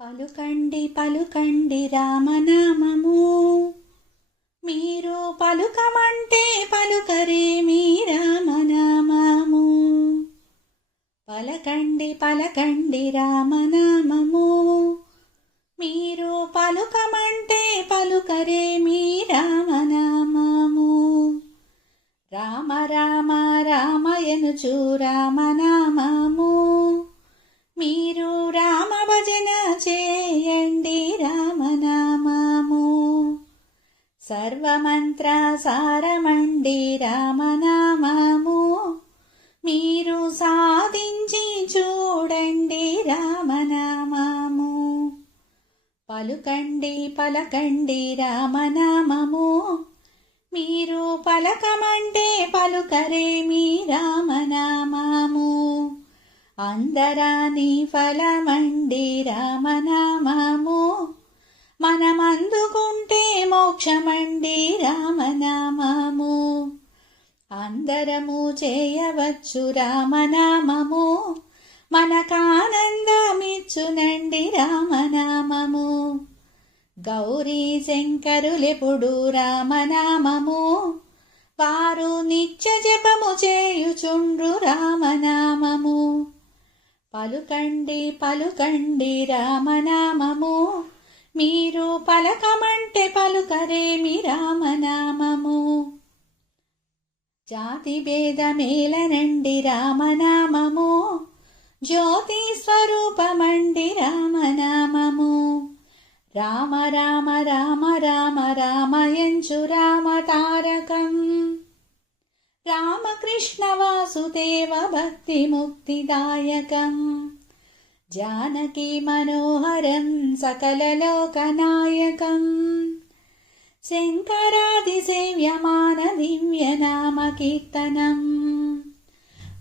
పలుకండి పలుకండి రామనామము, మీరు పలుకమంటే పలుకరేమి రామనామము. పలకండి పలకండి రామనామము, మీరు పలుకమంటే పలుకరేమి రామనామము. రామ రామ రామయనుచు రామనామము, మీరు రామ భజన చేయండి రామనామము. సర్వమంత్ర సారమండి రామనామము, మీరు సాధించి చూడండి రామనామము. పలుకండి పలకండి రామనామము, మీరు పలకమంటే పలుకరేమి రామనామము. అందరాని ఫలమండి రామనామము, మనమందుకుంటే మోక్షమండి రామనామము. అందరము చేయవచ్చు రామనామము, మనకానందమిచ్చునండి రామనామము. గౌరీ శంకరులెప్పుడు రామనామము, వారు నిత్య జపము చేయుచుండ్రు రామనామము. పలుకండి పలుకండి రామనామము, మీరు పలకమంటే పలుకరేమి రామనామము. జాతి భేదమేలనండి రామనామము, జ్యోతి స్వరూపమండి రామనామము. రామ రామ రామ రామ రామయంచు రామ తారకం, రామకృష్ణ వాసుదేవ భక్తి ముక్తిదాయకం. జానకి మనోహరం సకల లోకనాయకం, శంకరాది సేవ్యమాన దివ్య నామ కీర్తనం.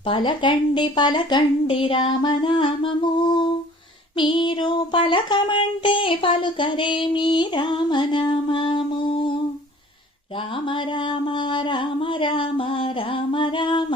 పలకండి పలకండి రామనామము, మీరు పలకమంటే పలుకరేమి రామనామము. రామ రామ రామ రామ రామ రామ